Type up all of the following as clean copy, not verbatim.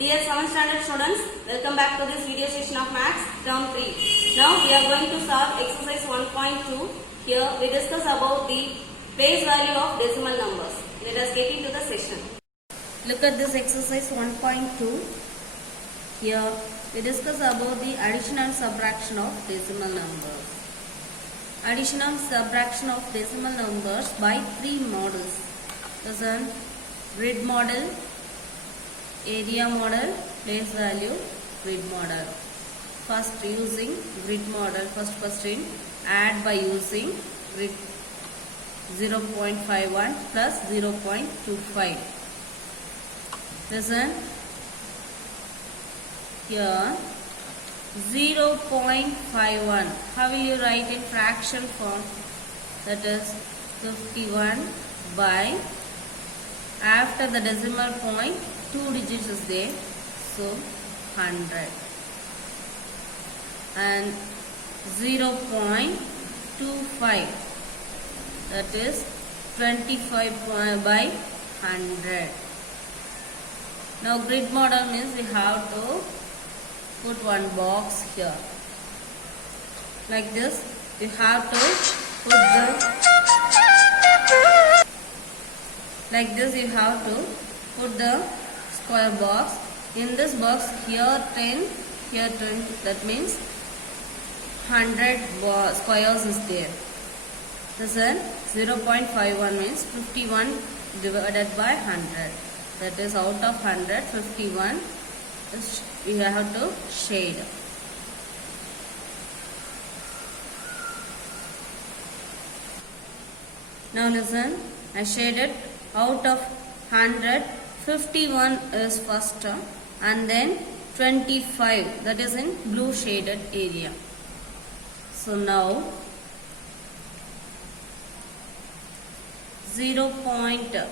Dear 7th standard students, welcome back to this video session of Maths Term 3. Now we are going to solve exercise 1.2. Here we discuss about the place value of decimal numbers. Let us get into the session. Look at this exercise 1.2. Here we discuss about the addition and subtraction of decimal numbers. Addition and subtraction of decimal numbers by three models. Listen, grid model, area model, place value, grid model. First using grid model, first question, add by using grid 0.51 plus 0.25. Listen, here 0.51, how will you write in fraction form? That is 51 by, after the decimal point, 2 digits is there, so 100. And 0.25, that is 25 by 100. Now grid model means we have to put one box here. Like this, we have to put the, like this you have to put the square box. In this box, here 10, here 20, that means 100 squares is there. This is 0.51 means 51 divided by 100. That is out of 100, 51 we have to shade. Now listen, I shaded out of 100, 51 is first term and then 25, that is in blue shaded area. So now 0.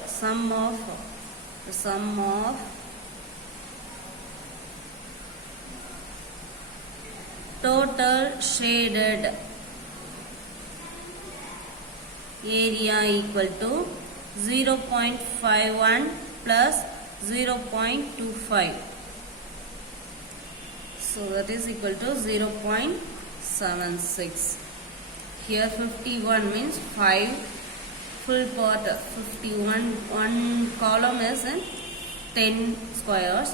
Sum of total shaded area equal to 0.51 plus 0.25. So that is equal to 0.76. Here 51 means 5 full part, 51, one column is in 10 squares.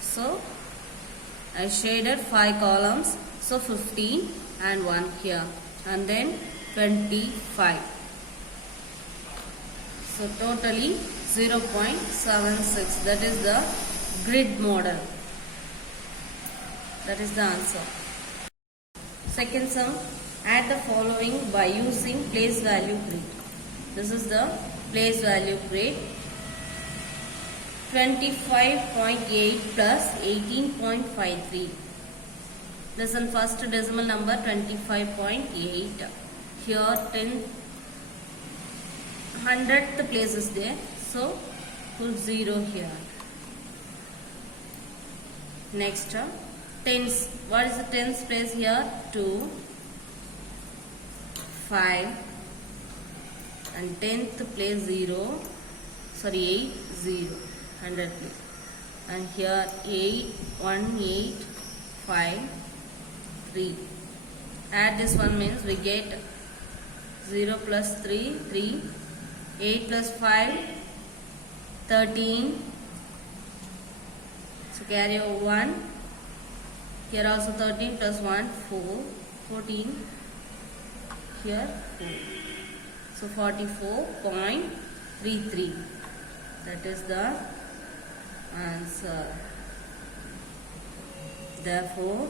So I shaded 5 columns, so 15 and 1 here, and then 25. So totally 0.76. That is the grid model. That is the answer. Second sum, add the following by using place value grid. This is the place value grid. 25.8 plus 18.53. Listen, first decimal number 25.8. Here 100th place is there, so put 0 here. Next, tens. What is the tens place here? 2, 5, and 10th place 0. Sorry, 8, 0. 100 place. And here 8, 1, 8, 5, 3. Add this one means we get 0 plus 3, 3, 8 plus 5, 13. So carry over 1. Here also 13 plus 1, 4, 14. Here 4. So 44.33. That is the answer. Therefore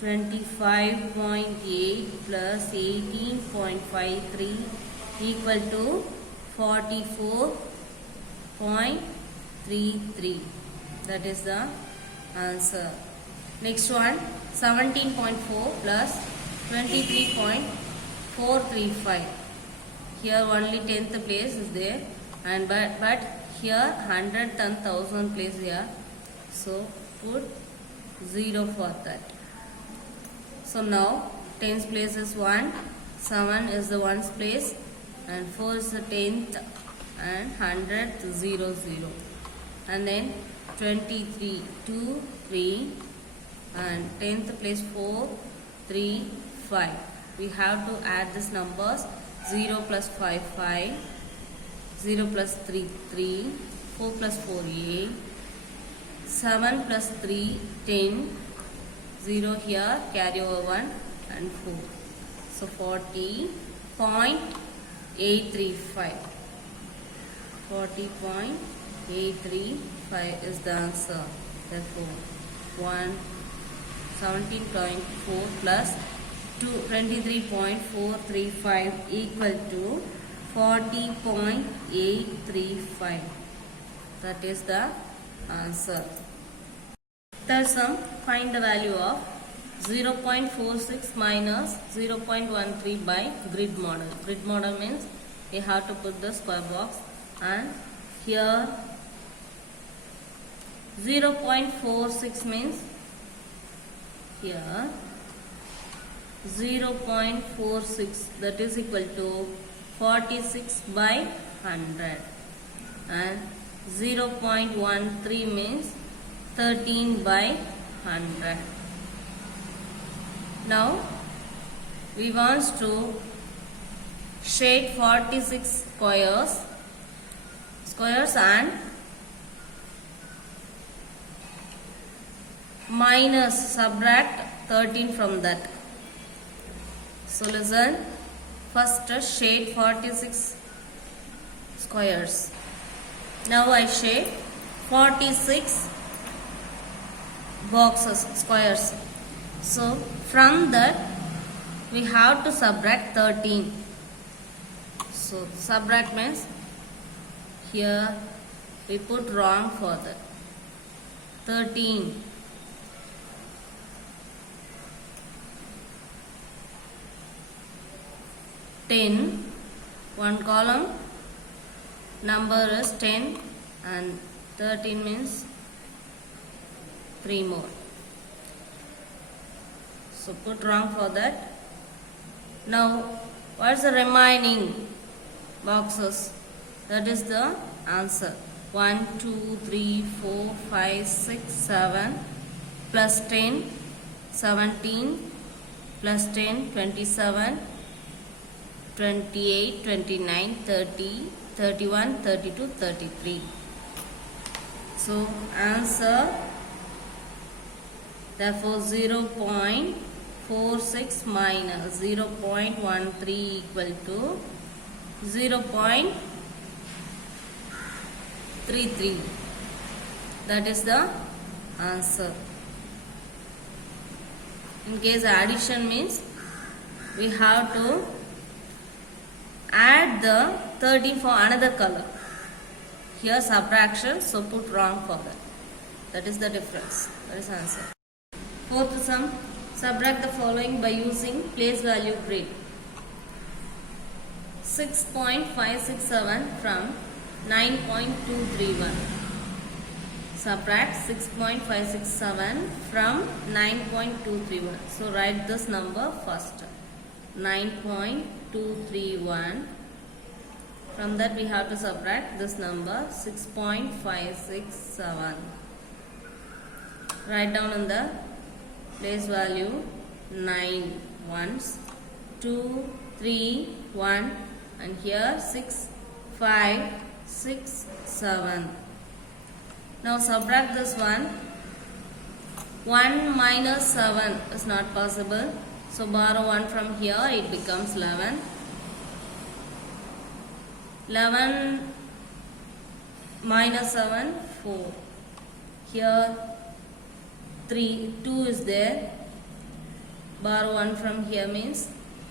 25.8 plus 18.53 equal to 44.33. That is the answer. Next one, 17.4 plus 23.435. Here only 10th place is there, and but here 100th and 1000th place here, so put 0 for that. So now 10th place is 1, 7 is the 1's place, and 4 is the 10th, and 100th 0 0. And then 23, 2, 3, and 10th place 4, 3, 5. We have to add these numbers. 0 plus 5, 5, 0 plus 3, 3, 4 plus 4, 8, 7 plus 3, 10, 0 here, carry over 1 and 4. So 40.835. 40.835 is the answer. Therefore, 17.4 plus 23.435 equal to 40.835. That is the answer. Third sum, find the value of 0.46 minus 0.13 by grid model. Grid model means we have to put the square box, and here 0.46 means here 0.46, that is equal to 46 by 100, and 0.13 means 13 by 100. Now we want to shade 46 squares and minus subtract 13 from that. So listen, first shade 46 squares. Now I shade 46 boxes, squares. So from that we have to subtract 13. So subtract means here we put wrong for that. 13. One column number is 10 and 13 means 3 more. So put wrong for that. Now what's the remaining boxes? That is the answer. 1, 2, 3, 4, 5, 6, 7 plus 10, 17 plus 10, 27, 28, 29, 30, 31, 32, 33. So answer, therefore 0.46 minus 0.13 equal to 0.33. That is the answer. In case addition means we have to add the 13 for another color. Here subtraction, so put wrong for that. That is the difference. That is answer. Fourth sum, subtract the following by using place value grid. 6.567 from 9.231. Subtract 6.567 from 9.231. So write this number first. 9.231. From that we have to subtract this number 6.567. Write down in the place value 9 ones, 2, 3, 1, and here 6, 5, 6, 7. Now subtract this one. 1 minus 7 is not possible. So borrow 1 from here, it becomes 11. 11 minus 7, 4. Here 2 is there. Borrow 1 from here means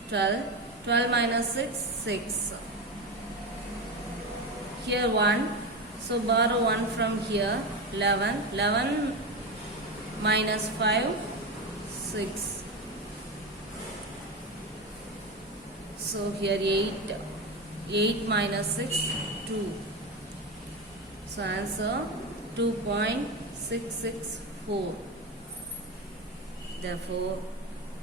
12. 12 minus 6, 6. Here 1. So borrow 1 from here, 11. 11 minus 5, 6. So here 8. 8 minus 6, 2. So answer 2.664. Therefore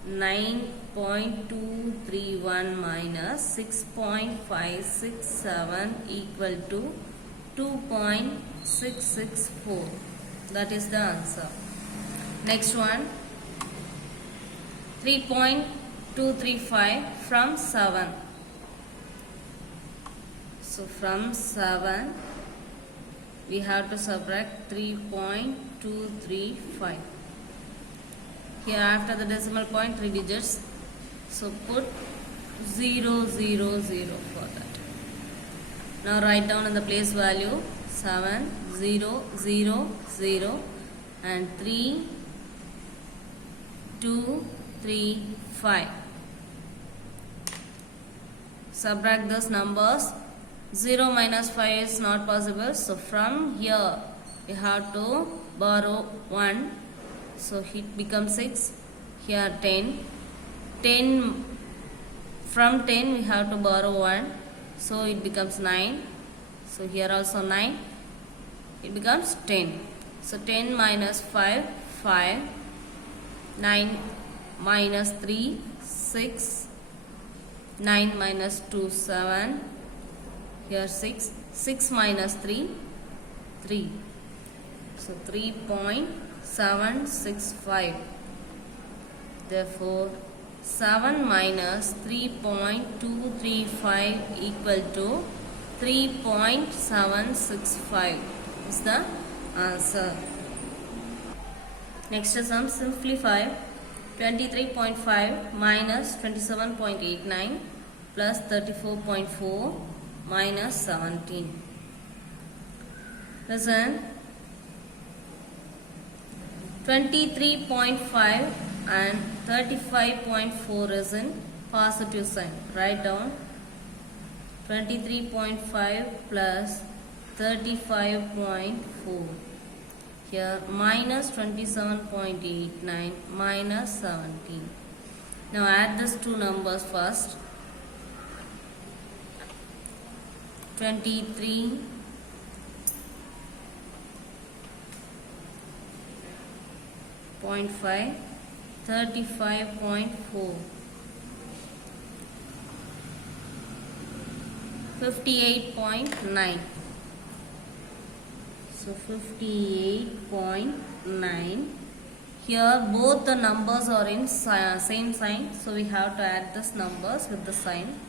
9.231 minus 6.567 equal to 2.664. That is the answer. Next one, 3.235 from 7. So from 7 we have to subtract 3.235. Here after the decimal point 3 digits, so put 0, 0, 0 for that. Now write down in the place value 7, 0, 0, 0 and 3, 2, 3, 5. Subtract those numbers. 0 minus 5 is not possible. So from here you have to borrow 1. So it becomes 6. Here 10. 10 from 10 we have to borrow 1. So it becomes 9. So here also 9. It becomes 10. So 10 minus 5, 5. 9 minus 3, 6. 9 minus 2, 7. Here 6. 6 minus 3, 3. So 3.765. Therefore 7 minus 3.235 equal to 3.765 is the answer. Next sum, simplify 23.5 minus 27.89 plus 34.4 minus 17. Listen, 23.5 and 35.4 is in positive sign. Write down 23.5 plus 35.4. Here minus 27.89 minus 17. Now add these two numbers first. 23.5, 35.4, 58.9. So 58.9. Here both the numbers are in same sign, so we have to add these numbers with the sign.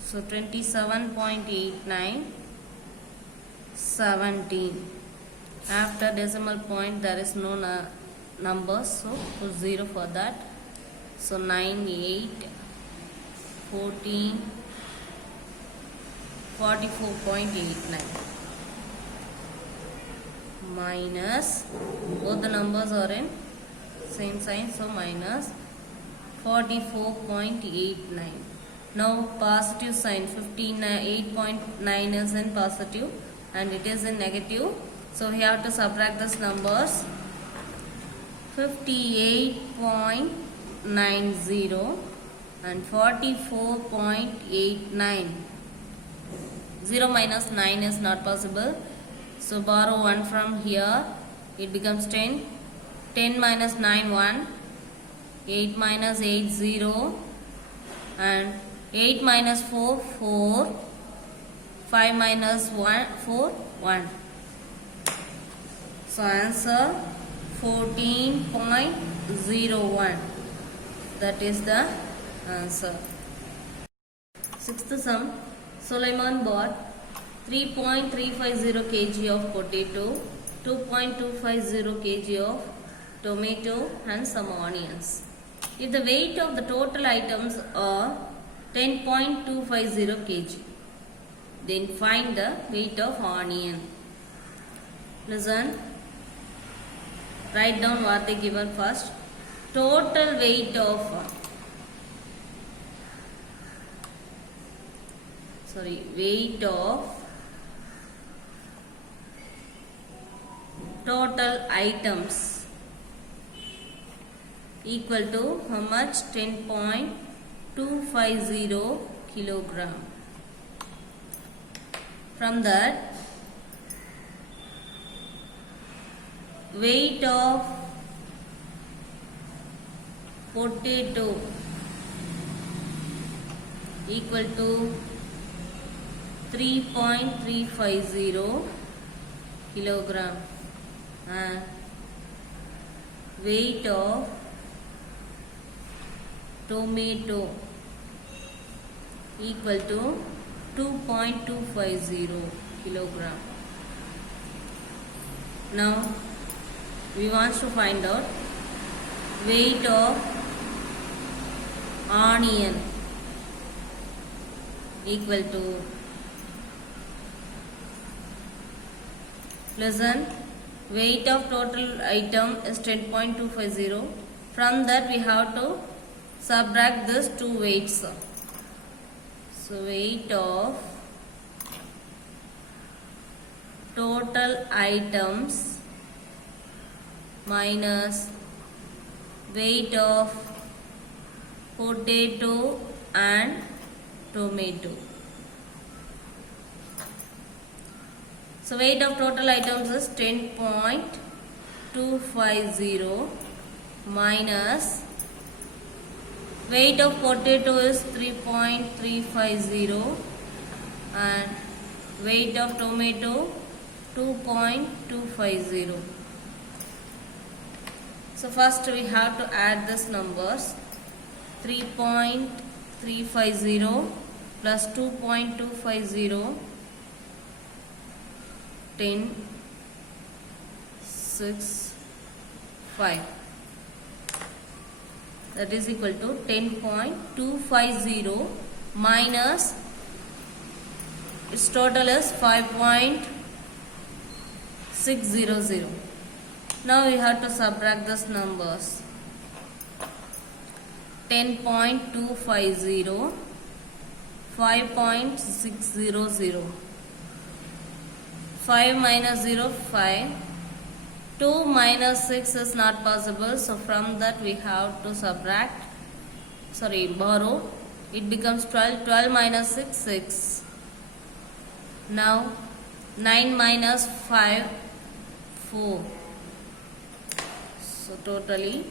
So 27.89, 17. After decimal point there is no numbers, so put 0 for that. So 9, 8, 14, 44.89 minus, both the numbers are in same sign, so minus 44.89. Now positive sign, 8.9 is in positive and it is in negative, so we have to subtract these numbers. 58.90 and 44.89. 0 minus 9 is not possible, so borrow 1 from here, it becomes 10. 10 minus 9, 1. 8 minus 8, 0. And 8 minus 4, 4. 5 minus 1, 4, 1. So answer 14.01. That is the answer. Sixth sum, Sulaiman bought 3.350 kg of potato, 2.250 kg of tomato and some onions. If the weight of the total items are 10.250 kg, then find the weight of onion. Listen, write down what they given first. Total weight of weight of total items equal to how much? 10.250 kilogram. From that, weight of potato equal to 3.350 kilogram and weight of tomato equal to 2.250 kilogram. Now we want to find out weight of onion equal to, listen, weight of total item is 10.250. From that we have to subtract this two weights. So weight of total items minus weight of potato and tomato. So weight of total items is 10.250 minus weight of potato is 3.350 and weight of tomato 2.250. So first we have to add these numbers. 3.350 plus 2.250, 10, 6, 5. That is equal to 10.250 minus its total is 5.600. Now we have to subtract these numbers. 10.250, 5.600. 5 minus 0, 5. 2 minus 6 is not possible. So from that we have to borrow. It becomes 12. 12 minus 6, 6. Now 9 minus 5, 4. So totally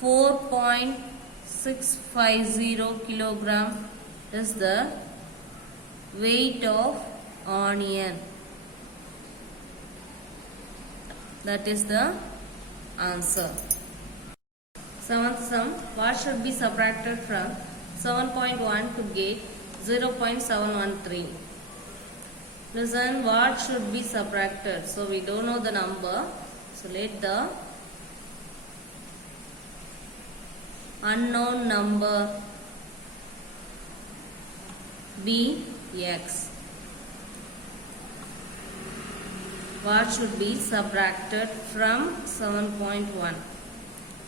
4.650 kilogram is the weight of onion. That is the answer. Seventh sum. What should be subtracted from 7.1 to get 0.713? Listen, what should be subtracted? So we don't know the number. So let the unknown number be x. What should be subtracted from 7.1?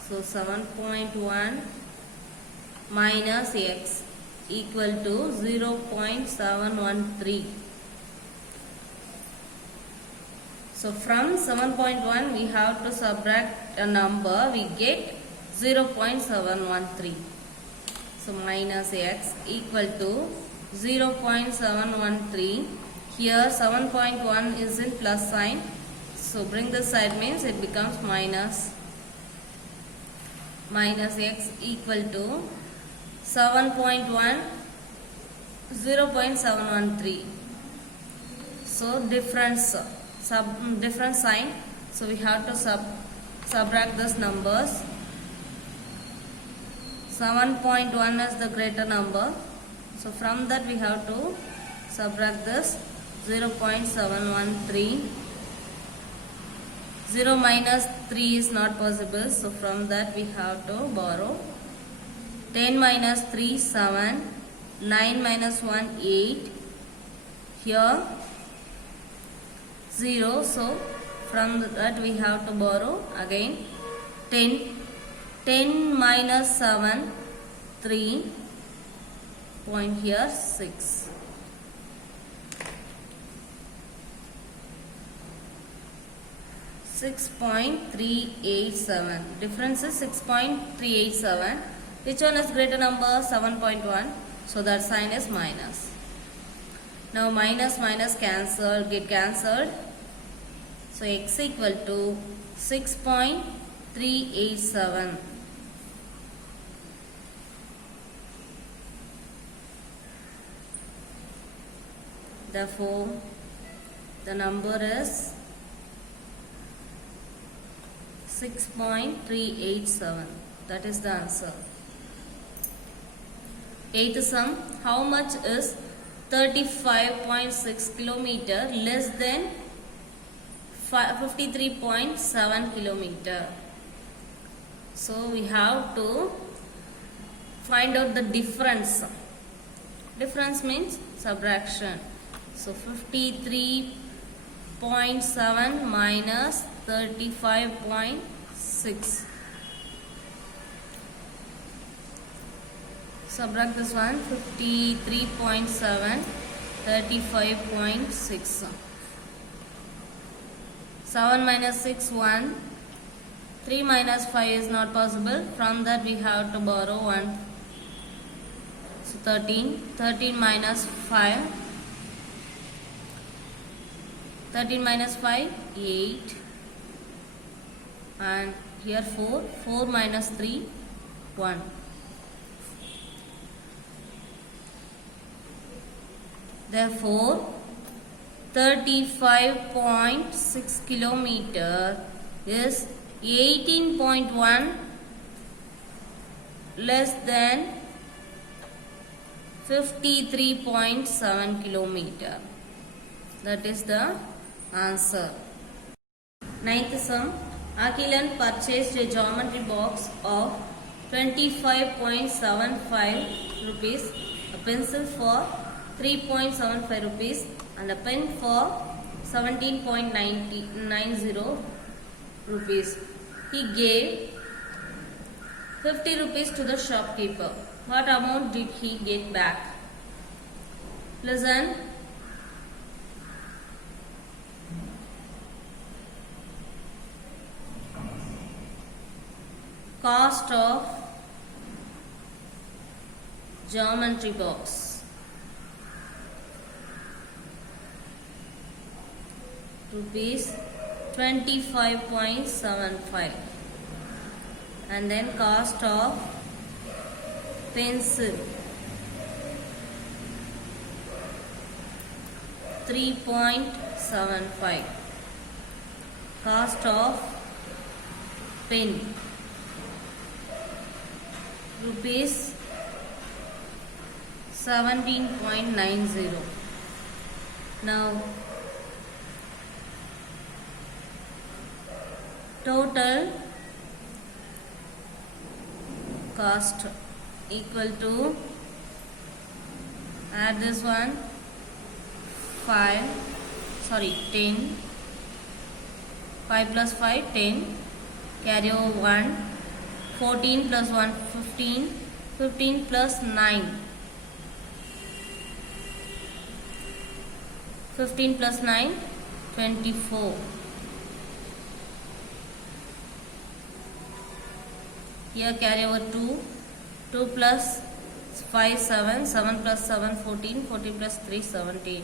So 7.1 minus x equal to 0.713. So from 7.1 we have to subtract a number, we get 0.713. So minus x equal to 0.713. Here 7.1 is in plus sign. So bring this side means it becomes minus. Minus x equal to 7.1, 0.713. So difference sign. So we have to subtract these numbers. 7.1 is the greater number. So from that we have to subtract this 0.713. 0 minus 3 is not possible. So from that we have to borrow. 10 minus 3, 7. 9 minus 1, 8. Here 0. So from that we have to borrow again 10. 10 minus 7, 3. Point here 6. 6.387. Difference is 6.387. Which one is greater number? 7.1. So that sign is minus. Now minus get cancelled. So x equal to 6.387. Therefore, the number is 6.387. That is the answer. Eighth sum. How much is 35.6 kilometer less than 53.7 kilometer? So we have to find out the difference. Difference means subtraction. So 53.7 minus 35.6. Subtract this one. 53.7, 35.6. 7 minus 6, 1. 3 minus 5 is not possible. From that we have to borrow 1. So 13. 13 minus 5. 13 minus 5, 8. And here 4. 4 minus 3, 1. Therefore, 35.6 kilometer is 18.1 less than 53.7 kilometer. That is the answer. Ninth sum. Akilan purchased a geometry box of 25.75 rupees, a pencil for 3.75 rupees and a pen for 17.90 rupees. He gave 50 rupees to the shopkeeper. What amount did he get back? Listen. Cost of geometry box. Rupees 25.75. And then cost of pencil 3.75. Cost of pen rupees 17.90. Now total cost equal to, add this one, 10. 5 plus 5, 10. Carry over 1. 14 plus 1, 15. 15 plus 9. 15 plus 9, 24. Here carry over 2. 2 plus 5, 7. 7 plus 7, 14. 14 plus 3, 17.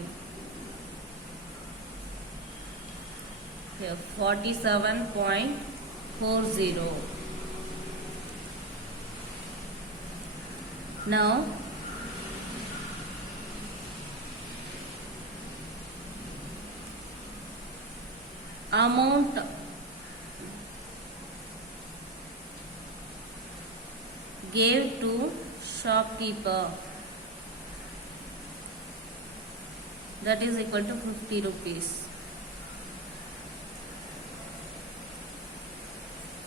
Here 47.40. Now amount gave to shopkeeper, that is equal to 50 rupees.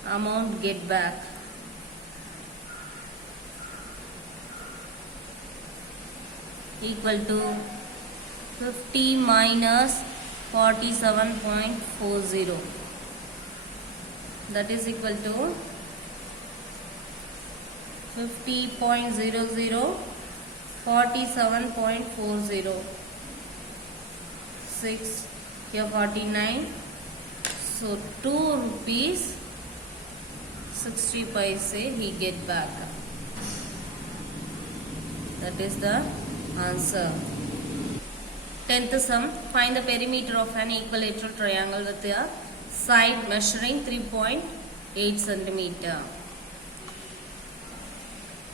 Amount get back equal to 50 minus 47.40, that is equal to 50.00, 47.40, 6, here 49, so 2 rupees 60 paise he get back. That is the answer. 10th sum. Find the perimeter of an equilateral triangle with a side measuring 3.8 centimeter.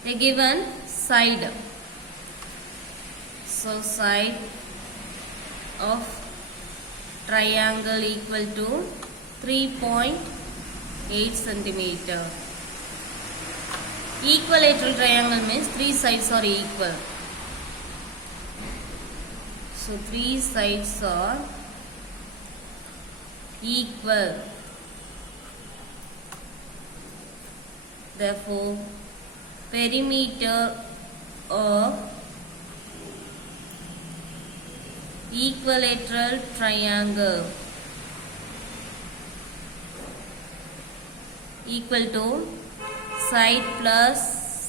The given side. So side of triangle equal to 3.8 8 centimeter. Equilateral triangle means 3 sides are equal. So 3 sides are equal. Therefore, perimeter of equilateral triangle equal to side plus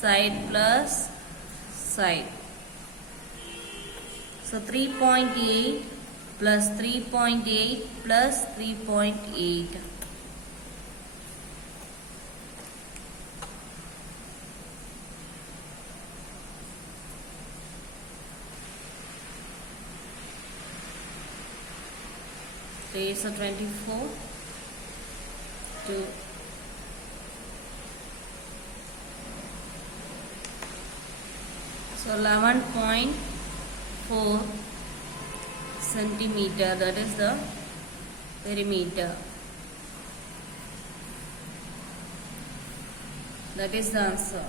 side plus side. So 3.8 plus 3.8 plus 3.8. So 24 to so 11.4 centimeter, that is the perimeter. That is the answer.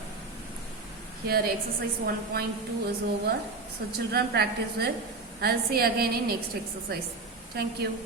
Here exercise 1.2 is over. So children practice with. I'll see you again in next exercise. Thank you.